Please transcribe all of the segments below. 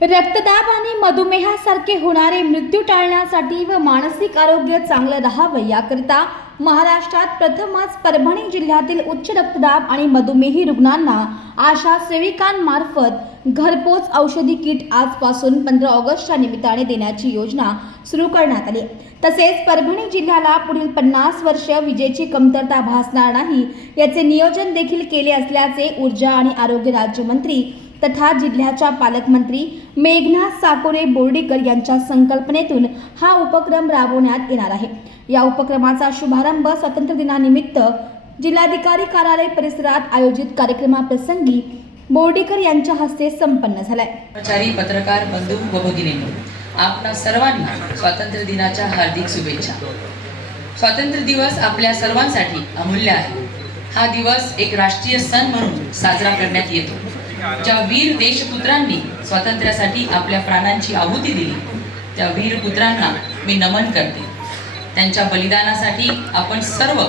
रक्तदाब आणि मधुमेहासारखे होणारे मृत्यू टाळण्यासाठी व मानसिक आरोग्य चांगलं राहावं याकरिता महाराष्ट्रात प्रथमच परभणी जिल्ह्यातील उच्च रक्तदाब आणि मधुमेही रुग्णांना आशा सेविकांमार्फत घरपोच औषधी किट आजपासून 15 ऑगस्टच्या निमित्ताने देण्याची योजना सुरू करण्यात आली। तसेच परभणी जिल्ह्याला पुढील 50 वर्ष विजेची कमतरता भासणार नाही याचे नियोजन देखील केले असल्याचे ऊर्जा आणि आरोग्य राज्यमंत्री तथा जिल्ह्याच्या पालकमंत्री मेघना साकोरे बोर्डीकर यांच्या संकल्पनेतून हा उपक्रम राबवण्यात येणार आहे। या उपक्रमाचा शुभारंभ स्वातंत्र्य दिनानिमित्त जिल्हाधिकारी कार्यालय परिसरात आयोजित कार्यक्रमाप्रसंगी बोर्डीकर यांच्या हस्ते संपन्न झालाय। कर्मचारी, पत्रकार बंधू व भगिनींनो, आपणा सर्वांना स्वातंत्र्य दिनाच्या हार्दिक शुभेच्छा। स्वातंत्र्य दिवस आपल्या सर्वांसाठी अमूल्य आहे। हा दिवस एक राष्ट्रीय सण म्हणून साजरा करण्यात येतो। ज्या वीर देशपुत्रांनी स्वातंत्र्यासाठी आपल्या प्राणांची आहुती दिली त्या वीर पुत्रांना मी नमन करते। त्यांच्या बलिदानासाठी आपण सर्व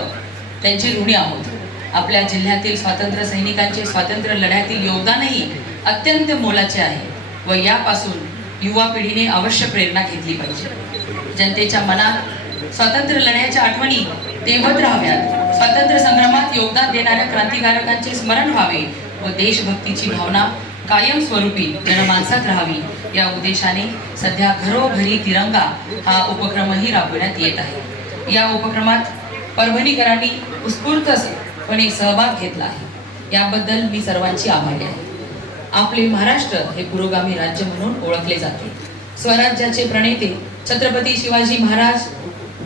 त्यांचे ऋणी आहोत। आपल्या जिल्ह्यातील स्वातंत्र्य सैनिकांचे स्वातंत्र्य लढ्यातील योगदानही अत्यंत मोलाचे आहे व यापासून युवा पिढीने अवश्य प्रेरणा घेतली पाहिजे। जनतेच्या मनात स्वातंत्र्य लढ्याच्या आठवणी तेवत राहाव्यात। स्वातंत्र्य संग्रामात योगदान देणाऱ्या क्रांतिकारकांचे स्मरण व्हावे व देशभक्तीची भावना कायमस्वरूपी जनमानसात राहावी या उद्देशाने सध्या घरोघरी तिरंगा हा उपक्रमही राबवण्यात येत आहे। या उपक्रमात परभणीकरांनी उत्स्फूर्तपणे सहभाग घेतला आहे, याबद्दल मी सर्वांची आभारी आहे। आपले महाराष्ट्र हे पुरोगामी राज्य म्हणून ओळखले जाते। स्वराज्याचे प्रणेते छत्रपती शिवाजी महाराज,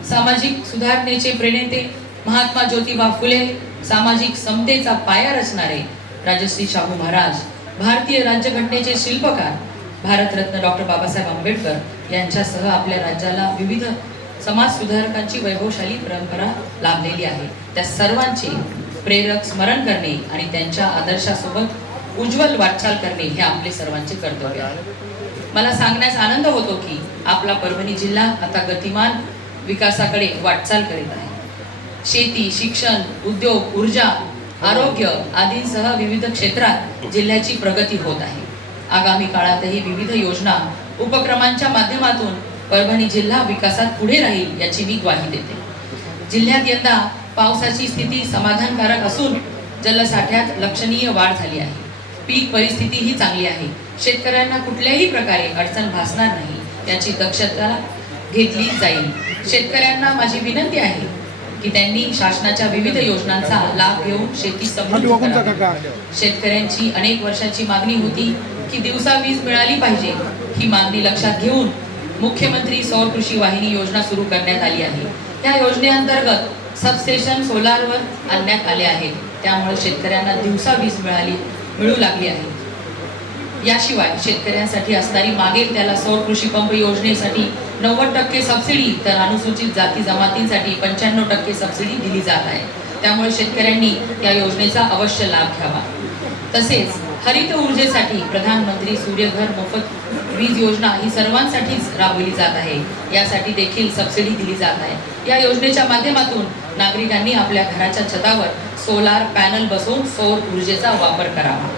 सामाजिक सुधारणेचे प्रणेते महात्मा ज्योतिबा फुले, सामाजिक समतेचा पाया रचणारे राजश्री शाहू महाराज, भारतीय राज्यघटनेचे शिल्पकार भारतरत्न डॉक्टर बाबासाहेब आंबेडकर यांच्यासह आपल्या राज्याला विविध समाज सुधारकांची वैभवशाली परंपरा लाभलेली आहे। त्या सर्वांचे प्रेरक स्मरण करणे आणि त्यांच्या आदर्शासोबत उज्ज्वल वाटचाल करणे हे आपले सर्वांचे कर्तव्य आहे। मला सांगण्यास आनंद होतो की आपला परभणी जिल्हा आता गतिमान विकासाकडे वाटचाल करीत आहे। शेती, शिक्षण, उद्योग, ऊर्जा, आरोग्य आदींसह विविध क्षेत्रात जिल्ह्याची प्रगती होत आहे। आगामी काळातही विविध योजना, उपक्रमांच्या माध्यमातून परभणी जिल्हा विकासात पुढे राहील याची मी ग्वाही देते। जिल्ह्यात यंदा पावसाची स्थिती समाधानकारक असून जलसाठ्यात लक्षणीय वाढ झाली आहे। पीक परिस्थिती ही चांगली आहे। शेतकऱ्यांना कुठल्याही प्रकारे अडचण भासणार नाही याची दक्षता घेतली जाईल। शेतकऱ्यांना माझी विनंती आहे की त्यांनी शासनाच्या विविध योजनांचा लाभ घेऊन शेती समृद्ध करावी। शेतकऱ्यांची अनेक वर्षाची मागणी होती की दिवसा वीज मिळाली पाहिजे। ही मागणी लक्षात घेऊन मुख्यमंत्री सौर कृषी वाहिनी योजना सुरू करण्यात आली आहे। या योजनेअंतर्गत सबस्टेशन सोलारवर आणण्यात आले आहेत, त्यामुळे शेतकऱ्यांना दिवसा वीज मिळू लागली आहे। याशिवाय शेतकऱ्यांसाठी असणारी मागेल त्याला सौर कृषी पंप योजनेसाठी 90% सबसिडी तर अनुसूचित जाती जमातींसाठी 95% सबसिडी दिली जात आहे। त्यामुळे शेतकऱ्यांनी या योजनेचा अवश्य लाभ घ्यावा। तसेच हरित ऊर्जेसाठी प्रधानमंत्री सूर्यघर मोफत वीज योजना ही सर्वांसाठीच राबवली जात आहे। यासाठी देखील सबसिडी दिली जात आहे। या योजनेच्या माध्यमातून नागरिकांनी आपल्या घराच्या छतावर सोलार पॅनल बसवून सौर ऊर्जेचा वापर करावा।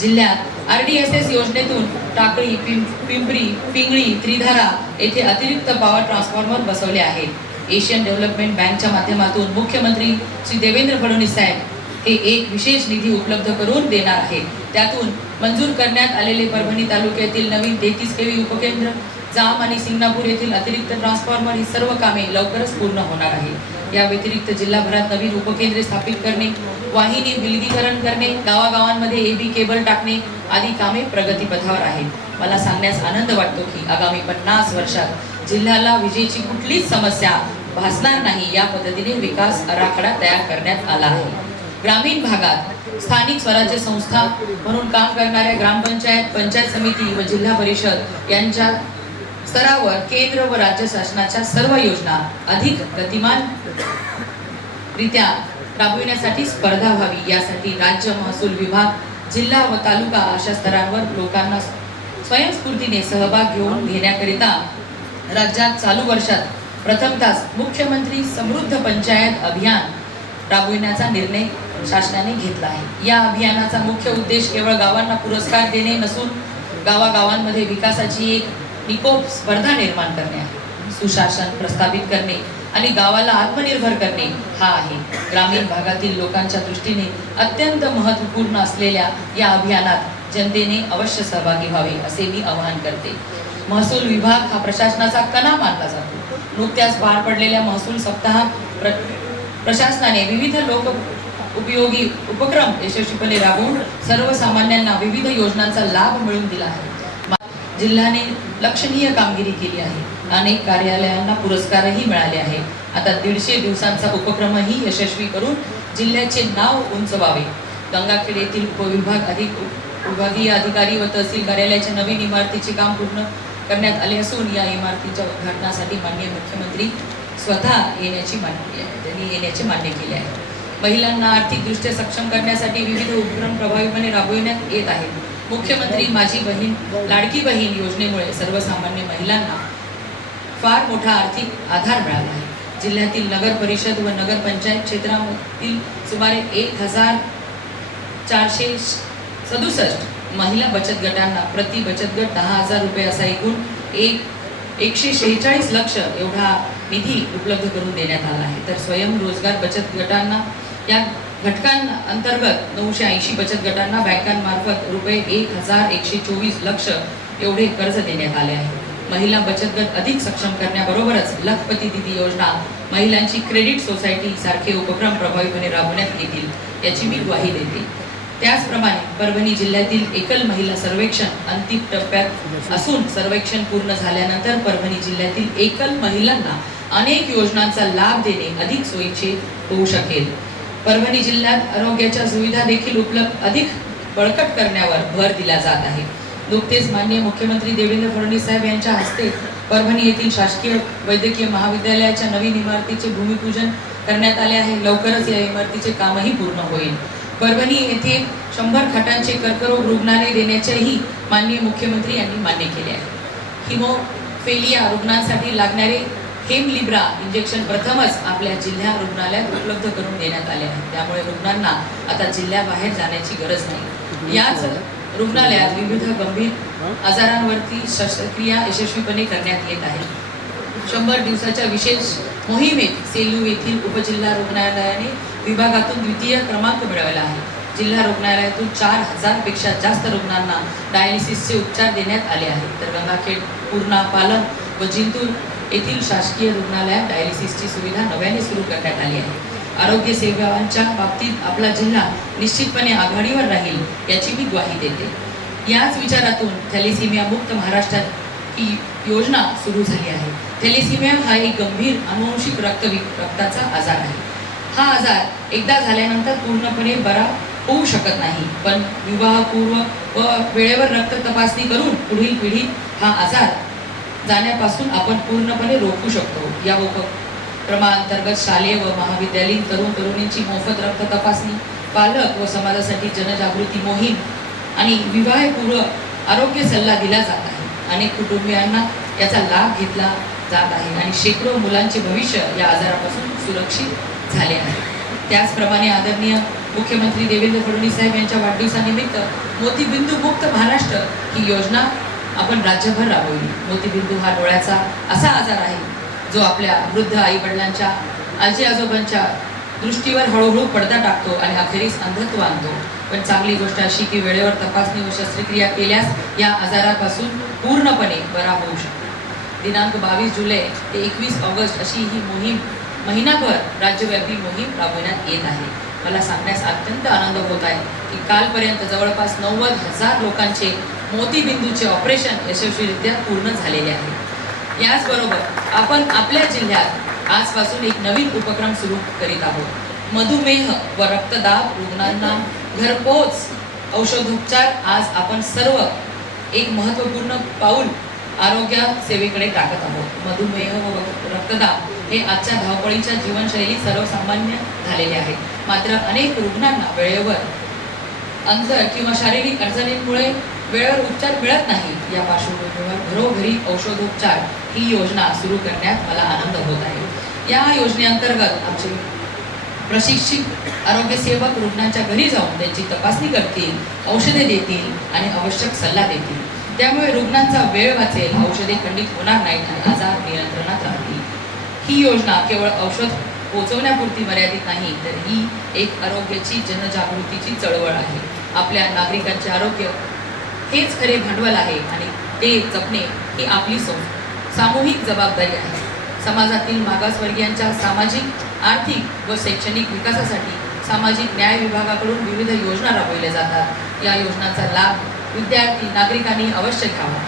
जिल्ह्यात RDSS योजनेतून टाकळी, पिंपरी, पिंगळी, त्रिधारा येथे अतिरिक्त पॉवर ट्रान्सफॉर्मर बसवले आहेत। एशियन डेव्हलपमेंट बँकच्या माध्यमातून मुख्यमंत्री श्री देवेंद्र फडणवीस साहेब हे एक विशेष निधी उपलब्ध करून देणार आहेत। त्यातून मंजूर करण्यात आलेले परभणी तालुक्यातील नवीन 33 kV उपकेंद्र, जाम आणि सिंगणापूर येथील अतिरिक्त ट्रान्सफॉर्मर ही सर्व कामे लवकरच पूर्ण होणार आहेत। या व्यतिरिक्त जिल्हाभरात नवीन उपकेंद्रे स्थापित करणे, वाहिनी विलगीकरण करणे, गावागावांमध्ये AB केबल टाकणे आदी कामे प्रगतीपथावर आहेत। मला सांगण्यास आनंद वाटतो की आगामी 50 वर्षात जिल्ह्याला विजेची कुठलीच समस्या भासणार नाही या पद्धतीने विकास आराखडा तयार करण्यात आला आहे। ग्रामीण भागात स्थानिक स्वराज्य संस्था म्हणून काम करणाऱ्या ग्रामपंचायत, पंचायत समिती व जिल्हा परिषद यांच्या स्तरावर केंद्र व राज्य शासनाच्या सर्व योजना अधिक गतिमान रित्या राबविण्यासाठी स्पर्धा व्हावी यासाठी राज्य महसूल विभाग, जिल्हा व तालुका अशा स्तरांवर लोकांना स्वयंस्फूर्तीने सहभाग घेण्याकरिता राज्यात चालू वर्षात प्रथमतः मुख्यमंत्री समृद्ध पंचायत अभियान राबविण्याचा निर्णय शासनाने घेतला आहे। या अभियानाचा मुख्य उद्देश केवळ गावांना पुरस्कार देणे नसून गावागावांमध्ये विकासाची एक निकोप स्पर्धा निर्माण करणे आहे. सुशासन प्रस्थापित करणे आणि गावाला आत्मनिर्भर करणे हा आहे ग्रामीण भागातील लोकांच्या दृष्टीने अत्यंत महत्त्वपूर्ण असलेल्या या अभियानात जनतेने अवश्य सहभागी व्हावे असे मी आवाहन करते. महसूल विभाग हा प्रशासनाचा कणा मानला जातो. नुकत्याच पार पडलेल्या महसूल सप्ताहात प्रशासनाने विविध लोक उपयोगी उपक्रम यशस्वीपणे राबवून सर्वसामान्यांना विविध योजनांचा लाभ मिळवून दिला आहे. जिल्ह्याने लक्षणीय कामगिरी केली आहे. अनेक कार्यालयांना पुरस्कारही मिळाले आहे. आता 150 दिवसांचा उपक्रमही यशस्वी करून जिल्ह्याचे नाव उंचवावे. गंगाखेड येथील विभागीय अधिकारी व तहसील कार्यालयाच्या नवीन इमारतीचे काम पूर्ण करण्यात आले असून या इमारतीच्या उद्घाटनासाठी माननीय मुख्यमंत्री स्वतः येण्याचे मान्य केले आहे. महिलांना आर्थिकदृष्ट्या सक्षम करण्यासाठी विविध उपक्रम प्रभावीपणे राबविण्यात येत आहेत. मुख्यमंत्री माझी बहीण लाडकी बहीण योजनेमुळे सर्वसामान्य महिलांना फार मोठा आर्थिक आधार मिळाला आहे. जिल्ह्यातील नगर परिषद व नगर पंचायत क्षेत्रातील सुमारे 1467 महिला बचत गटांना प्रति बचत गट 10,000 रुपये असा एकूण 146 लक्ष एवढा निधी उपलब्ध करून देण्यात आला आहे. तर स्वयंरोजगार बचत गटांना या घटकांअंतर्गत 980 बचत गटांना बँकांमार्फत रुपये 1,124 लक्ष एवढे कर्ज देण्यात आले आहे. महिला बचत गट अधिक सक्षम करण्याबरोबरच लखपती दिदी योजना, महिलांची क्रेडिट सोसायटी सारखे उपक्रम प्रभावीपणे राबवण्यात येतील याची मी ग्वाही देते. त्याचप्रमाणे परभणी जिल्ह्यातील एकल महिला सर्वेक्षण अंतिम टप्प्यात असून सर्वेक्षण पूर्ण झाल्यानंतर परभणी जिल्ह्यातील एकल महिलांना अनेक योजनांचा लाभ देणे अधिक सोयीचे होऊ शकेल. परभणी जिल्ह्यात आरोग्याच्या सुविधा देखील अधिक बळकट करण्यावर भर दिला जात आहे. नुकतेच माननीय मुख्यमंत्री देवेंद्र फडणवीस साहेब यांच्या हस्ते परभणी येथील शासकीय वैद्यकीय महाविद्यालयाच्या नवीन इमारतीचे भूमिपूजन करण्यात आले आहे. लवकरच या इमारतीचे कामही पूर्ण होईल. परभणी येथे 100 खाटांचे कर्करोग रुग्णालय देण्याचेही माननीय मुख्यमंत्री यांनी मान्य केले आहे. हिमोफिलिया रुग्णांसाठी लागणारे हेमलिब्रा इंजेक्शन प्रथमच आपल्या जिल्हा रुग्णालयात उपलब्ध करून देण्यात आले आहे. त्यामुळे रुग्णांना आता जिल्ह्याबाहेर जाण्याची गरज नाही. याच रुग्णालयात विविध गंभीर आजारांवरती शस्त्रक्रिया यशस्वीपणे करण्यात येत आहे. 100 दिवसाच्या विशेष मोहिमेत सेलू येथील उपजिल्हा रुग्णालयाने विभागातून द्वितीय क्रमांक मिळवला आहे. जिल्हा रुग्णालयातून 4,000 पेक्षा जास्त रुग्णांना डायलिसिसचे उपचार देण्यात आले आहेत. तर गंगाखेड, पूर्णा, पालम व जिंतूर येथील शासकीय रुग्णालयात डायलिसिसची सुविधा नव्याने सुरू करण्यात आली आहे. आरोग्य सेवांच्या बाबतीत आपला जिल्हा निश्चितपणे आघाडीवर राहील याची मी ग्वाही देते. याच विचारातून थॅलेसिमिया मुक्त महाराष्ट्रात ही योजना सुरू झाली आहे. थॅलेसिमिया हा एक गंभीर अनुवंशिक रक्ताचा आजार आहे. हा आजार एकदा झाल्यानंतर पूर्णपणे बरा होऊ शकत नाही, पण विवाहपूर्व व वेळेवर रक्त तपासणी करून पुढील पिढीत हा आजार जाण्यापासून आपण पूर्णपणे रोखू शकतो. या उपक्रमाअंतर्गत शालेय व महाविद्यालयीन तरुणींची मोफत रक्त तपासणी, पालक व समाजासाठी जनजागृती मोहीम आणि विवाहपूर्व आरोग्य सल्ला दिला जात आहे. अनेक कुटुंबियांना याचा लाभ घेतला जात आहे आणि शेकडो मुलांचे भविष्य या आजारापासून सुरक्षित झाले आहे. त्याचप्रमाणे आदरणीय मुख्यमंत्री देवेंद्र फडणवीस साहेब यांच्या वाढदिवसानिमित्त मोतीबिंदू मुक्त महाराष्ट्र ही योजना आपण राज्यभर राबवली. मोतीबिंदू हा डोळ्याचा असा आजार आहे जो आपल्या वृद्ध आईवडिलांच्या, आजी आजोबांच्या दृष्टीवर हळूहळू पडदा टाकतो आणि अखेरीस अंधत्व आणतो. पण चांगली गोष्ट अशी की वेळेवर तपासणी व शस्त्रक्रिया केल्यास या आजारापासून पूर्णपणे बरा होऊ शकतो. दिनांक 22 जुलै ते 21 ऑगस्ट अशी ही मोहीम महिनाभर राज्यव्यापी मोहीम राबवण्यात येत आहे. मला सांगण्यास अत्यंत आनंद होत आहे की कालपर्यंत जवळपास 90,000 लोकांचे मोतीबिंदूचे ऑपरेशन यशस्वीरित्या पूर्ण झालेले आहे. याचबरोबर आपण आपल्या जिल्ह्यात आजपासून एक नवीन उपक्रम सुरू करीत आहोत. मधुमेह व रक्तदाब रुग्णांना घरपोच औषधोपचार. आज आपण सर्व एक महत्त्वपूर्ण पाऊल आरोग्य सेवेकडे टाकत आहोत. मधुमेह व रक्तदाब हे आजच्या धावपळीच्या जीवनशैलीत सर्वसामान्य झालेले आहे. मात्र अनेक रुग्णांना वेळेवर अंतर किंवा शारीरिक अडचणींमुळे वेळेवर उपचार मिळत नाही. या पार्श्वभूमीवर घरोघरी औषधोपचार ही योजना सुरू करण्यात मला आनंद होत आहे. या योजनेअंतर्गत आमचे प्रशिक्षित आरोग्यसेवक रुग्णांच्या घरी जाऊन त्यांची तपासणी करतील, औषधे देतील आणि आवश्यक सल्ला देतील. त्यामुळे रुग्णांचा वेळ वाचेल, औषधे खंडित होणार नाहीत आणि आजार नियंत्रणात राहतील. ही योजना केवळ औषध पोहोचवण्यापुरती मर्यादित नाही, तर ही एक आरोग्याची जनजागृतीची चळवळ आहे. आपल्या नागरिकांचे आरोग्य हेच खरे भांडवल आहे आणि ते जपणे ही आपली सामूहिक जबाबदारी आहे. समाजातील मागासवर्गीयांच्या सामाजिक, आर्थिक व शैक्षणिक विकासासाठी सामाजिक न्याय विभागाकडून विविध योजना राबविल्या जातात. या योजनांचा लाभ विद्यार्थी नागरिकांनी अवश्य घ्यावा.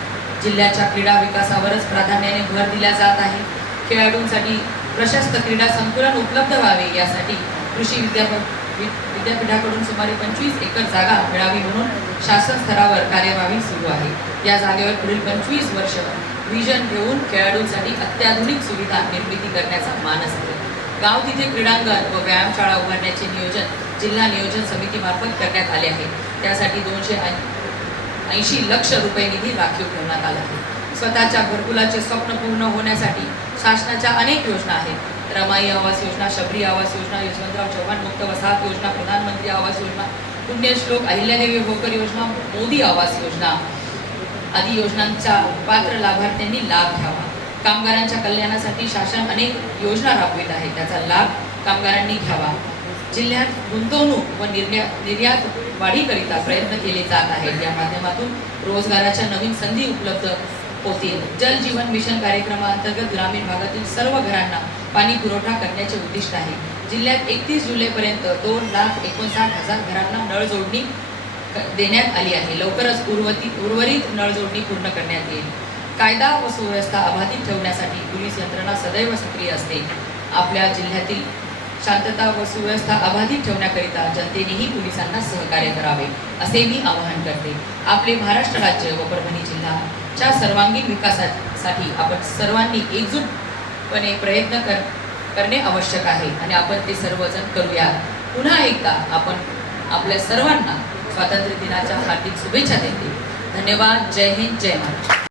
जिल्ह्याच्या क्रीडा विकासावरच प्राधान्याने भर दिला जात आहे. खेळाडूंसाठी प्रशस्त क्रीडा संकुलन उपलब्ध व्हावे यासाठी कृषी विद्यापीठाकडून सुमारे 25 एकर जागा मिळावी म्हणून शासन स्तरावर कार्यवाही सुरू आहे. या जागेवर पुढील 25 वर्ष विजन घेऊन खेळाडूंसाठी अत्याधुनिक सुविधा निर्मिती करण्याचा मानस आहे. गाव तिथे क्रीडांगण व व्यायामशाळा उभारण्याचे नियोजन जिल्हा नियोजन समितीमार्फत करण्यात आले आहे. त्यासाठी 280 लक्ष रुपये निधी राखीव ठेवण्यात आला आहे. स्वतःच्या घरकुलाचे स्वप्न पूर्ण होण्यासाठी शासनाच्या अनेक योजना आहेत. रमाई आवास योजना, शबरी आवास योजना, यशवंतराव चव्हाण मुक्त वसाहत योजना, प्रधानमंत्री आवास योजना, पुण्यश्लोक अहिल्यादेवी होळकर योजना, मोदी आवास योजना आदी योजनांचा पात्र लाभार्थ्यांनी लाभ घ्यावा. कामगारांच्या कल्याणासाठी शासन अनेक योजना राबवित आहे, त्याचा लाभ कामगारांनी घ्यावा. जिल्ह्यात गुंतवणूक व निर्यात वाढीकरिता प्रयत्न केले जात आहेत. या माध्यमातून रोजगाराच्या नवीन संधी उपलब्ध होतील. जल जीवन मिशन कार्यक्रमाअंतर्गत ग्रामीण भागातील सर्व घरांना पाणी पुरवठा करण्याचे उद्दिष्ट आहे. जिल्ह्यात 31 जुलैपर्यंत 2,59,000 घरांना नळ जोडणी देण्यात आली आहे. लवकरच उर्वरित नळ जोडणी पूर्ण करण्यात येईल. कायदा व सुव्यवस्था अबाधित ठेवण्यासाठी पोलीस यंत्रणा सदैव सक्रिय असते. आपल्या जिल्ह्यातील शांतता व सुव्यवस्था अबाधित ठेवण्याकरिता जनतेनेही पोलिसांना सहकार्य करावे असे मी आवाहन करते. आपले महाराष्ट्र राज्य व परभणी जिल्ह्याच्या सर्वांगीण विकासासाठी आपण सर्वांनी एकजूटपणे प्रयत्न करणे आवश्यक आहे आणि आपण ते सर्वजण करूया. पुन्हा एकदा आपण आपल्या सर्वांना स्वातंत्र्य दिनाच्या हार्दिक शुभेच्छा देते. धन्यवाद. जय हिंद, जय महाराष्ट्र.